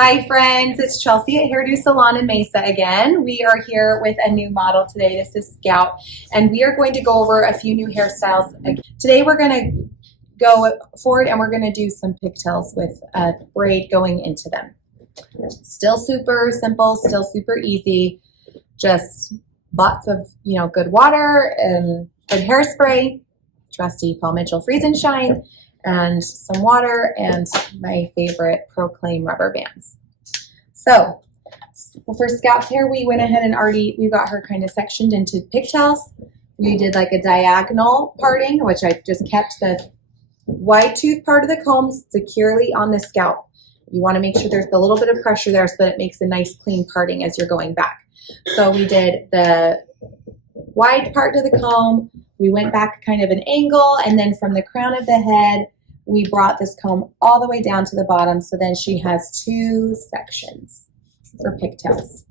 Hi friends, it's Chelsea at Hairdo Salon in Mesa again. We are here with a new model today. This is Scout, and we are going to go over a few new hairstyles. Today we're going to go forward and we're going to do some pigtails with a braid going into them. Still super simple, still super easy, just lots of good water and good hairspray, trusty Paul Mitchell Freeze and Shine, and some water, and my favorite Proclaim rubber bands. So for Scout's hair, we went ahead and we got her kind of sectioned into pigtails. We did like a diagonal parting, which I just kept the wide tooth part of the comb securely on the scalp. You want to make sure there's a little bit of pressure there so that it makes a nice clean parting as you're going back. So we did the wide part of the comb. We went back kind of an angle, and then from the crown of the head, we brought this comb all the way down to the bottom. So then she has two sections for pigtails.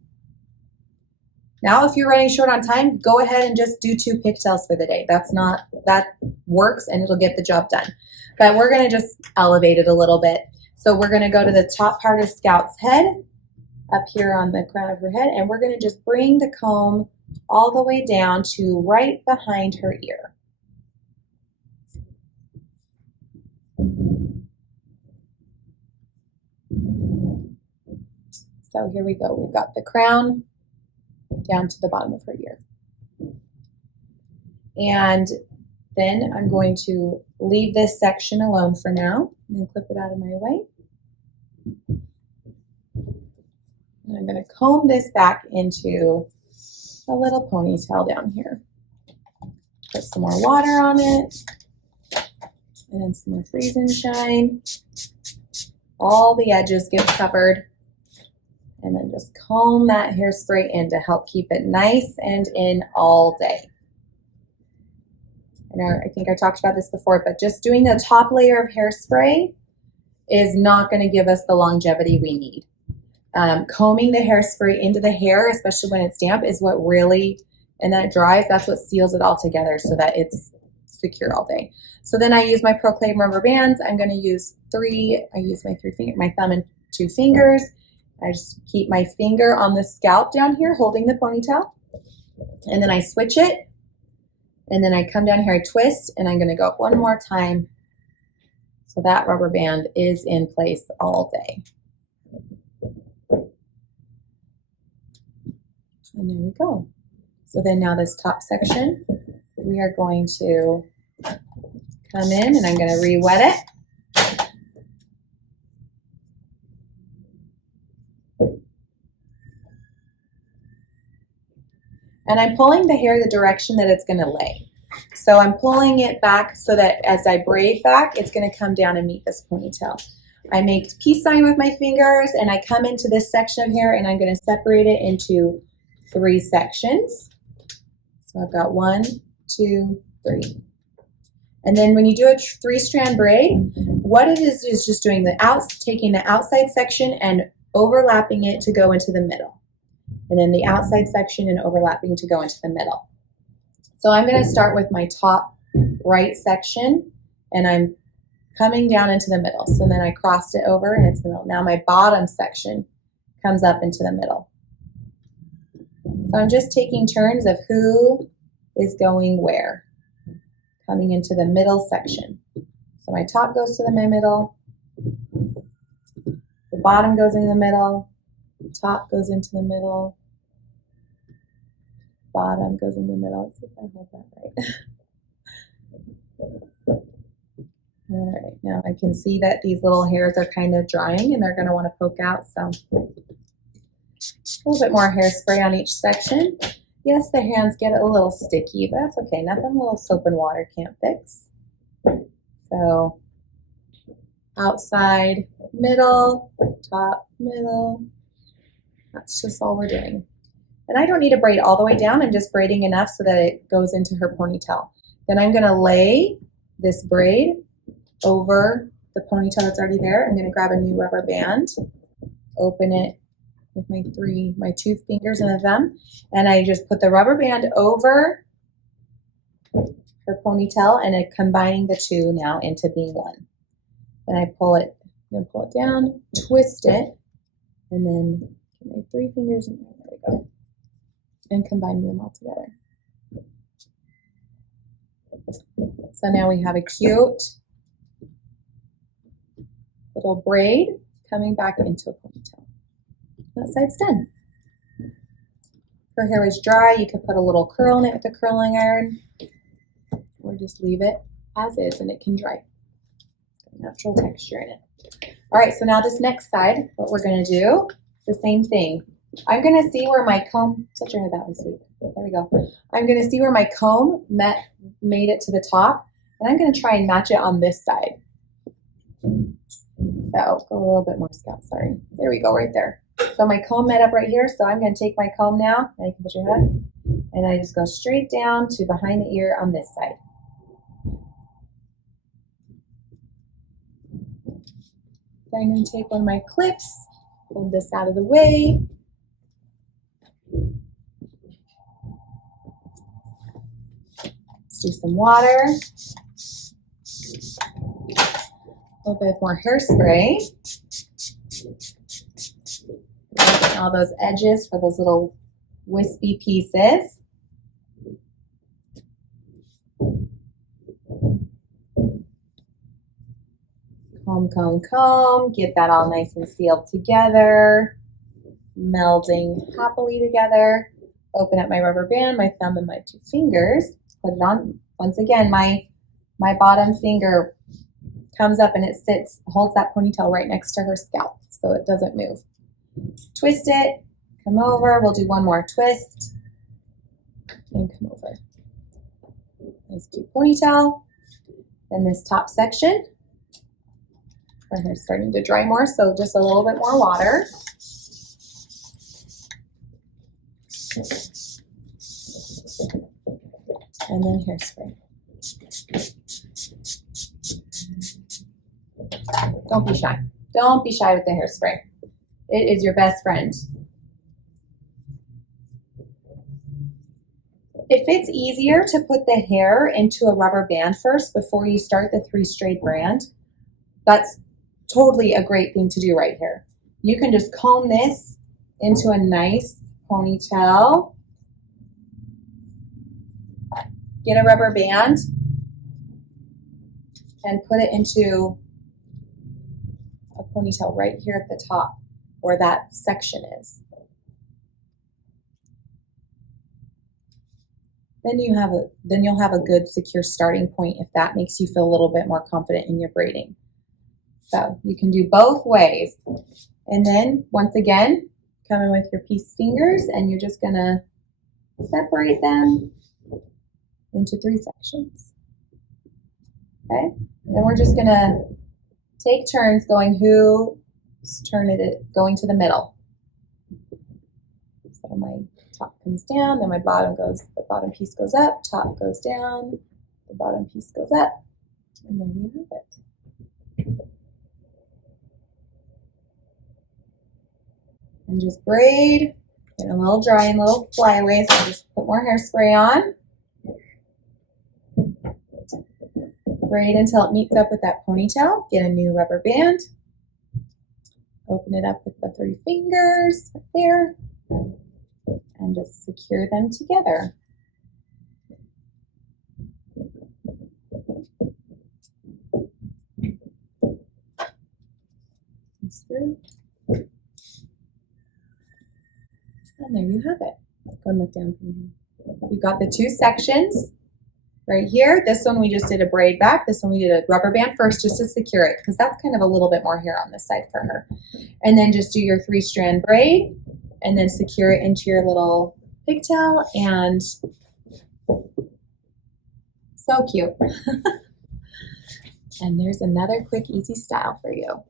Now, if you're running short on time, go ahead and just do 2 pigtails for the day. That works and it'll get the job done. But we're going to just elevate it a little bit. So we're going to go to the top part of Scout's head, up here on the crown of her head, and we're going to just bring the comb all the way down to right behind her ear. So here we go. We've got the crown down to the bottom of her ear. And then I'm going to leave this section alone for now. I'm going to clip it out of my way. And I'm going to comb this back into a little ponytail down here. Put some more water on it, and then some more Freeze and Shine. All the edges get covered, and then just comb that hairspray in to help keep it nice and in all day. I think I talked about this before, but just doing the top layer of hairspray is not going to give us the longevity we need. Combing the hairspray into the hair, especially when it's damp, is what really, and then it dries, that's what seals it all together so that it's secure all day. So then I use my Proclaim rubber bands. I'm going to use 3. I use my thumb and 2 fingers. I just keep my finger on the scalp down here holding the ponytail, and then I switch it, and then I come down here, I twist, and I'm going to go up one more time so that rubber band is in place all day. And there we go. So then now this top section, we are going to come in, and I'm going to re-wet it. And I'm pulling the hair the direction that it's going to lay. So I'm pulling it back so that as I braid back, it's going to come down and meet this ponytail. I make peace sign with my fingers, and I come into this section of hair, and I'm going to separate it into 3 sections. So I've got 1, 2, 3. And then when you do a 3-strand braid, what it is just doing taking the outside section and overlapping it to go into the middle. And then the outside section and overlapping to go into the middle. So I'm going to start with my top right section, and I'm coming down into the middle. So then I crossed it over, and it's the middle. Now my bottom section comes up into the middle. So I'm just taking turns of who is going where, coming into the middle section. So my top goes to my middle, the bottom goes into the middle, top goes into the middle, bottom goes in the middle. Let's see if I hold that right. All right, now I can see that these little hairs are kind of drying, and they're going to want to poke out, so a little bit more hairspray on each section. Yes, the hands get a little sticky, but that's okay. Nothing a little soap and water can't fix. So outside, middle, top, middle. That's just all we're doing. And I don't need to braid all the way down. I'm just braiding enough so that it goes into her ponytail. Then I'm going to lay this braid over the ponytail that's already there. I'm going to grab a new rubber band, open it with my 2 fingers and a thumb, and I just put the rubber band over her ponytail, and I'm combining the 2 now into being one. Then I pull it, I'm going to pull it down, twist it, And then get my 3 fingers in there. There we go. And combine them all together. So now we have a cute little braid coming back into a ponytail. That side's done. If her hair is dry, you could put a little curl in it with a curling iron, or just leave it as is and it can dry. Natural texture in it. All right, so now this next side, what we're gonna do is the same thing. I'm gonna see where my comb, tilt your head that way, sweet. There we go. I'm gonna see where my comb made it to the top, and I'm gonna try and match it on this side. So go a little bit more, Scout, sorry. There we go, right there. So my comb met up right here, so I'm gonna take my comb now, and you can put your head, and I just go straight down to behind the ear on this side. Then I'm going to take one of my clips, hold this out of the way. Let's do some water. A little bit more hairspray. All those edges for those little wispy pieces. Comb, comb, comb, get that all nice and sealed together, melding happily together. Open up my rubber band, my thumb and my 2 fingers, put it on. Once again, my bottom finger comes up and it sits, holds that ponytail right next to her scalp so it doesn't move. Twist it, come over, we'll do one more twist, and come over. Nice cute ponytail. Then this top section. Her hair's starting to dry more, so just a little bit more water. And then hairspray. Don't be shy. Don't be shy with the hairspray. It is your best friend. If it's easier to put the hair into a rubber band first before you start the 3-strand brand, that's totally a great thing to do right here. You can just comb this into a nice ponytail. Get a rubber band and put it into a ponytail right here at the top where that section is. Then you'll have a good secure starting point if that makes you feel a little bit more confident in your braiding. So you can do both ways. And then once again, come in with your piece fingers and you're just gonna separate them into 3 sections. Okay? And then we're just gonna take turns going whose turn it is, going to the middle. So my top comes down, then the bottom piece goes up, top goes down, the bottom piece goes up, and there you have it. And just braid, get a little dry and little flyaways, so just put more hairspray on. Braid until it meets up with that ponytail. Get a new rubber band. Open it up with the 3 fingers right there. And just secure them together. This through. And there you have it. Go and look down from here. You've got the 2 sections right here. This one we just did a braid back. This one we did a rubber band first just to secure it because that's kind of a little bit more hair on this side for her. And then just do your 3-strand braid and then secure it into your little pigtail, and so cute. And there's another quick, easy style for you.